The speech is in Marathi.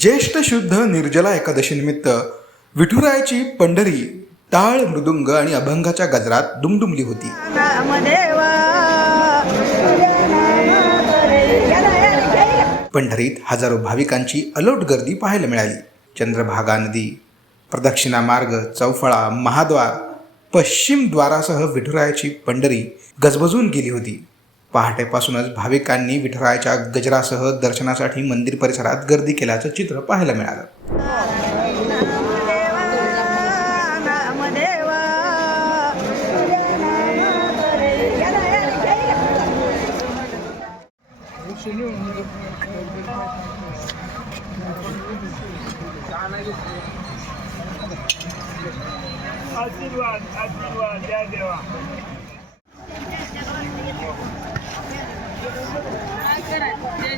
ज्येष्ठ शुद्ध निर्जला एकादशीनिमित्त विठुरायाची पंढरी टाळ मृदुंग आणि अभंगाच्या गजरात दुमदुमली होती. पंढरीत हजारो भाविकांची अलोट गर्दी पाहायला मिळाली. चंद्रभागा नदी, प्रदक्षिणा मार्ग, चौफळा, महाद्वार, पश्चिम द्वारासह विठुरायाची पंढरी गजबजून गेली होती. पहाटेपासूनच भाविकांनी विठुरायाच्या गजरासह दर्शनासाठी मंदिर परिसरात गर्दी केल्याचं चित्र पाहायला मिळालं. आशीर्वाद आशीर्वाद द्या देवा. काय करायचं